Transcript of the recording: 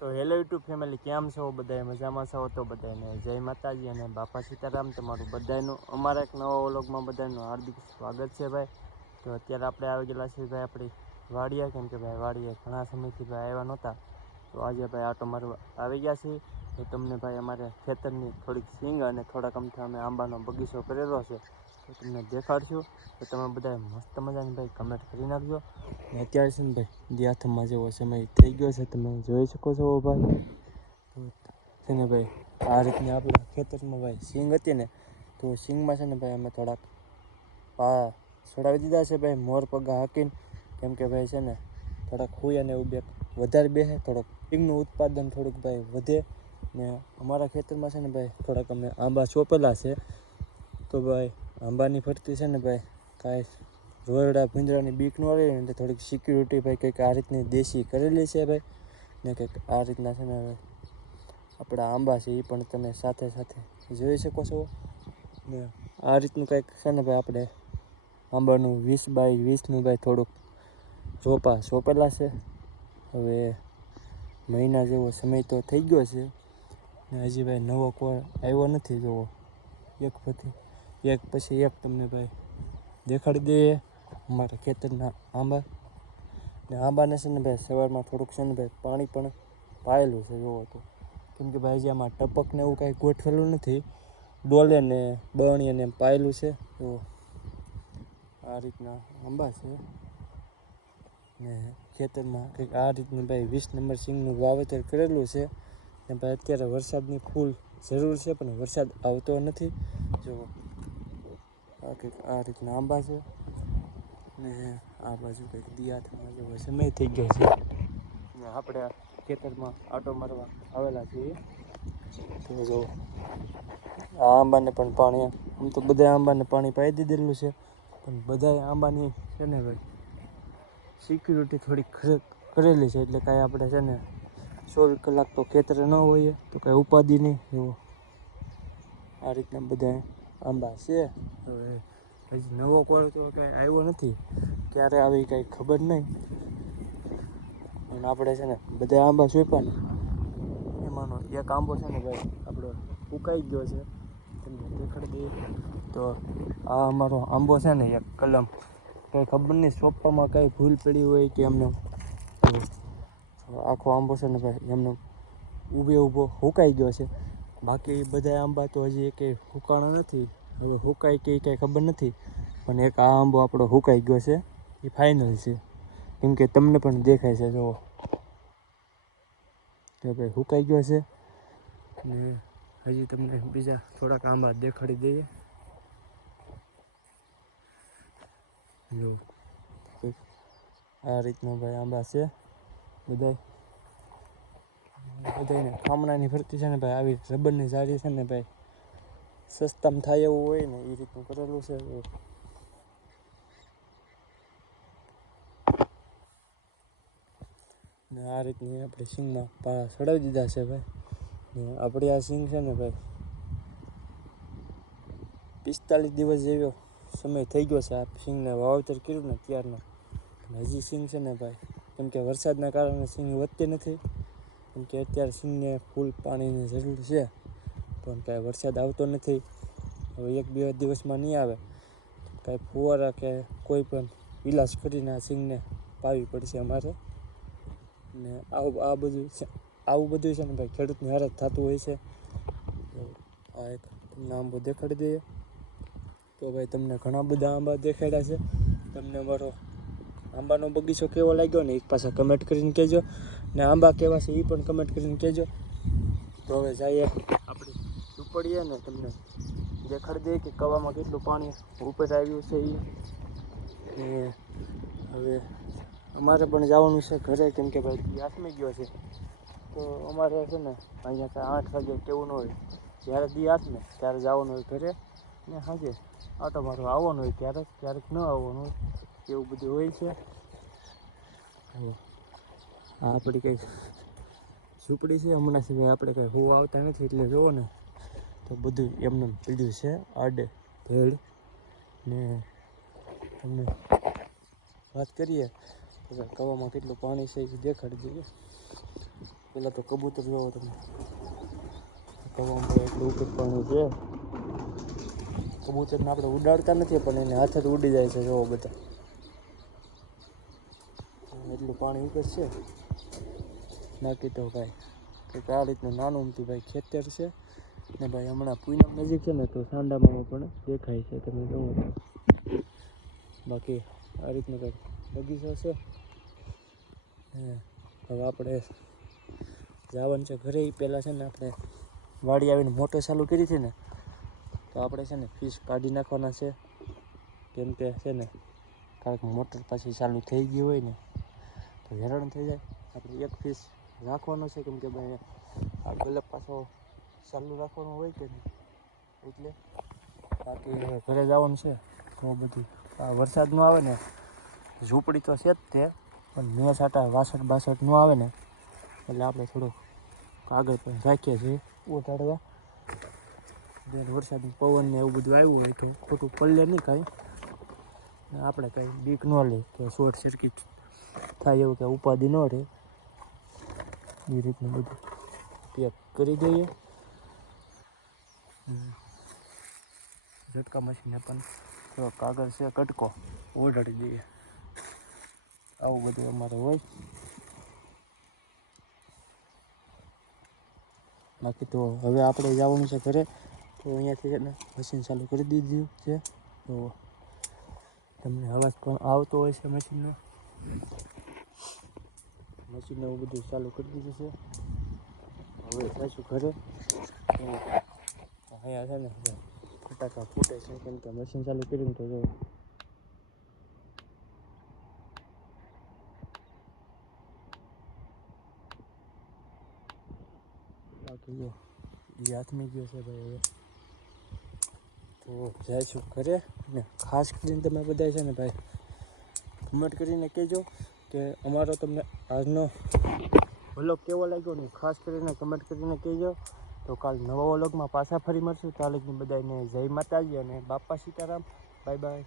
તો hello YouTube family, કેમ છો બધાય? મજામાં છો તો બધાને જય માતાજી અને બાપા સીતારામ. તમારું બધાનું અમારા એક નવા વ્લોગમાં બધાનું હાર્દિક સ્વાગત છે ભાઈ. તો અત્યારે આપણે આવી ગયેલા છીએ ભાઈ આપણી વાડીએ, કેમ કે ભાઈ વાડીએ ઘણા સમયથી ભાઈ આવ્યા નહોતા. તો આજે ભાઈ આટો મારવા આવી ગયા છીએ. તો તમને ભાઈ અમારે ખેતરની થોડીક સિંગ અને થોડાક અમથા અમે આંબાનો બગીચો કરેલો છે, તો તમને દેખાડશું. તો તમે બધા મસ્ત મજાની ભાઈ કમેન્ટ કરી નાખજો. અને અત્યારે છે ને ભાઈ દિયાથમાં જેવો સમય થઈ ગયો છે, તમે જોઈ શકો છો ભાઈ. તો છે ને ભાઈ આ રીતની આપણા ખેતરમાં ભાઈ સિંગ હતી ને, તો સિંગમાં છે ને ભાઈ અમે થોડાક પા છોડાવી દીધા છે ભાઈ, મોર પગા હાકીને. કેમ કે ભાઈ છે ને થોડાક હુઈ અને એવું વધારે બેસે, થોડોક સિંગનું ઉત્પાદન થોડુંક ભાઈ વધે. ને અમારા ખેતરમાં છે ને ભાઈ થોડાક અમે આંબા ચોપેલા છે. તો ભાઈ આંબાની ફરતી છે ને ભાઈ કાંઈ રોયડા ભીંજરાની બીક ન આવે, એટલે થોડીક સિક્યુરિટી ભાઈ કંઈક આ રીતની દેશી કરેલી છે ભાઈ. ને કંઈક આ રીતના છે ને ભાઈ આપણા આંબા છે એ પણ તમે સાથે સાથે જોઈ શકો છો. ને આ રીતનું કંઈક છે ને ભાઈ આપણે આંબાનું 20 બાય 20નું ભાઈ થોડુંક રોપા સોંપેલા છે. હવે મહિના જેવો સમય તો થઈ ગયો છે ને હજી ભાઈ નવો કોઈ આવ્યો નથી. જોવો એક પછી એક તમને ભાઈ દેખાડી દઈએ અમારા ખેતરના આંબા. ને આંબાને છે ને ભાઈ સવારમાં થોડુંક છે ને ભાઈ પાણી પણ પાયેલું છે જોવો તો. કેમ કે ભાઈ જે આમાં ટપક ને એવું કાંઈ ગોઠવેલું નથી, ડોલે ને બરણીએ ને પાયેલું છે. તો આ રીતના આંબા છે ને ખેતરમાં કંઈક આ રીતનું ભાઈ 20 નંબર સિંગનું વાવેતર કરેલું છે. ને ભાઈ અત્યારે વરસાદની ફૂલ જરૂર છે, પણ વરસાદ આવતો નથી. જો આ કંઈક આ રીતના આંબા છે. ને આ બાજુ કંઈક દિયાથમાં જેવો સમય થઈ ગયો છે ને આપણે ખેતરમાં આટો મારવા આવેલા છીએ. તો જો આ આંબાને પણ પાણી, આમ તો બધા આંબાને પાણી પાઈ દીધેલું છે, પણ બધા આંબાની છે ને ભાઈ સિક્યુરિટી થોડીક કરેલી છે, એટલે કાંઈ આપણે છે ને 24 કલાક તો ખેતરે ન હોઈએ તો કાંઈ ઉપાધિ નહીં. એવો આ રીતના બધા આંબા છે. હવે હજી નવો કોઈ તો કાંઈ આવ્યો નથી, ક્યારે આવી કાંઈ ખબર નહીં. અને આપણે છે ને બધા આંબા સોંપ્યા ને એમાંનો એક આંબો છે ને ભાઈ આપણો ઉકાઈ ગયો છે, તમને દેખાડી દઈએ. તો આ અમારો આંબો છે ને એક કલમ, કંઈ ખબર નહીં સોંપવામાં કાંઈ ભૂલ પડી હોય કે એમને આખો આંબો છે ને ભાઈ એમને ઊભો હુકાઈ ગયો છે. બાકી બધા આંબા તો હજી એકેય હુકાણા નથી. હવે હુકાય કે કાંઈ ખબર નથી, પણ એક આ આંબો આપણો હુકાઈ ગયો છે એ ફાઇનલ છે. કેમ કે તમને પણ દેખાય છે જુઓ કે ભાઈ હુકાઈ ગયો છે. ને હજી તમને બીજા થોડાક આંબા દેખાડી દઈએ. જો આ રીતના ભાઈ આંબા છે બધાને ખામણાની ફરતી છે ને ભાઈ આવી રબરની જાળી છે ને ભાઈ સસ્તામાં થાય એવું હોય ને એ રીતનું કરેલું છે. ને આ રીતની આપણે સિંગમાં પાળા ચડાવી દીધા છે ભાઈ. ને આપણી આ સિંગ છે ને ભાઈ 45 દિવસ જેવો સમય થઈ ગયો છે આ સિંગને વાવેતર કર્યું ને ત્યારનો. હજી સિંગ છે ને ભાઈ, કેમ કે વરસાદના કારણે સિંગ વધતી નથી. કેમ કે અત્યારે સિંગને ફૂલ પાણીની જરૂર છે, પણ કાંઈ વરસાદ આવતો નથી. હવે 1-2 દિવસમાં નહીં આવે, કાંઈ ફુવારા કે કોઈ પણ ઇલાજ કરીને આ સિંગને પાવી પડશે અમારે. ને આવું બધું છે ને ભાઈ ખેડૂતની હારે થતું હોય છે. આ એક તમને આંબો દેખાડી દઈએ. તો ભાઈ તમને ઘણા બધા આંબા દેખાડ્યા છે. તમને મારો આંબાનો બગીચો કેવો લાગ્યો ને એક પાછા કમેન્ટ કરીને કહેજો. ને આંબા કેવા છે એ પણ કમેન્ટ કરીને કહેજો. તો હવે જઈએ આપણી ઝૂંપડીએ ને તમને દેખાડી દઈએ કે કવામાં કેટલું પાણી ઉપર આવ્યું છે એ. હવે અમારે પણ જવાનું છે ઘરે, કેમ કે ભાઈ આથમી ગયો છે. તો અમારે છે ને અહીંયાથી 8 વાગે કેવું ન હોય, જ્યારે દી આથમે ત્યારે જવાનું હોય ઘરે. ને સાંજે આટો મારવા આવવાનું હોય, ક્યારેક ન આવવાનું હોય, એવું બધું હોય છે. આ આપણી કંઈ ઝૂંપડી છે, હમણાં સિવાય આપણે કંઈ હોવા આવતા નથી, એટલે જોવો ને તો બધું એમને પીડ્યું છે આડે ભેળ. ને તમને વાત કરીએ તો કવામાં કેટલું પાણી છે એ દેખાડી દઈએ. પેલા તો કબૂતર જોવો તમે, કવામાં એટલું ઉપર પાણી છે. કબૂતરને આપણે ઉડાડતા નથી પણ એને હાથે ઉડી જાય છે જોવો બધા, એટલું પાણી ઉપર છે. બાકી તો ભાઈ કંઈક આ રીતનું નાનું અમથી ભાઈ ખેતર છે ને ભાઈ હમણાં પૂનમ નજીક છે ને તો સાંડામાં પણ દેખાય છે તમે જોવો. બાકી આ રીતનું કંઈક બગીચો છે. હવે આપણે જવાનું છે ઘરે. પહેલાં છે ને આપણે વાડી આવીને મોટર ચાલુ કરી હતી ને તો આપણે છે ને ફીસ કાઢી નાખવાના છે, કેમ કે છે ને કાંઈક મોટર પાછી ચાલુ થઈ ગઈ હોય ને તો હેરાન થઈ જાય. આપણે એક ફીસ રાખવાનો છે કેમ કે ભાઈ આ ગલપ પાછો ચાલુ રાખવાનો હોય કે નહીં એટલે. બાકી હવે ઘરે જવાનું છે તો બધું આ વરસાદ ન આવે ને, ઝૂંપડી તો છે જ તે, પણ મેં છાંટા વાસઠ બાસઠ ન આવે ને એટલે આપણે થોડુંક કાગળ પણ રાખીએ છીએ ઉઠાડવા. વરસાદનું પવન ને એવું બધું આવ્યું હોય તો ખોટું પલ્લે નહીં કાંઈ, આપણે કાંઈ બીક ન લે કે શોર્ટ સર્કિટ થાય એવું કે ઉપાધિ ન રહે. એ રીતનું બધું પેક કરી દઈએ. ઝટકા મશીને પણ જો કાગળ છે કટકો ઓઢાડી દઈએ. આવું બધું અમારે હોય. બાકી તો હવે આપણે જવાનું છે ઘરે, તો અહીંયાથી છે ને મશીન ચાલુ કરી દીધું છે. તો તમને અવાજ પણ આવતો હોય છે મશીનનો. મશીનને એવું બધું ચાલુ કરી દીધું છે. હવે જઈશું ઘરે. અહીંયા છે ને ફટાકા ફૂટે છે કેમ કે મશીન ચાલુ કર્યું તો જો બાકી જો એ હાથમી ગયો છે ભાઈ. હવે તો જઈશું ઘરે. ને ખાસ કરીને તમે બધા છે ને ભાઈ કમેન્ટ કરીને કહેજો કે અમારો તમને આજનો વ્લોગ કેવો લાગ્યો ને ખાસ કરીને કમેન્ટ કરીને કહેજો. તો કાલ નવા વ્લોગમાં પાછા ફરી મળશું. ત્યાં લગી બધાને જય માતાજી અને બાપા સીતારામ. Bye bye.